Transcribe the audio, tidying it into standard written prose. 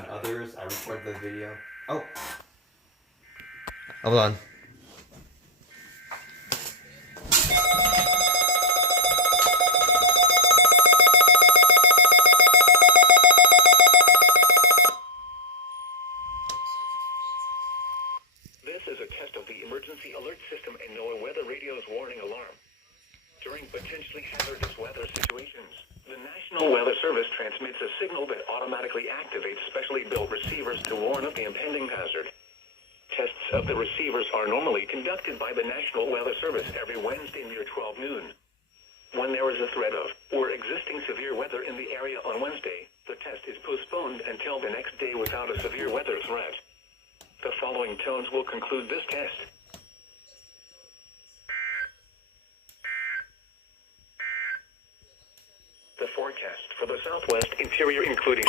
on others. I recorded the video. Oh. Hold on. This is a test of the emergency alert system and NOAA Weather Radio's warning alarm. During potentially hazardous weather situations, the National Weather Service transmits a signal that automatically activates specially built receivers to warn of the impending hazard. Tests of the receivers are normally conducted by the National Weather Service every Wednesday near 12 noon. When there is a threat of or existing severe weather in the area on Wednesday, the test is postponed until the next day without a severe weather threat. The following tones will conclude this test. The forecast for the southwest interior including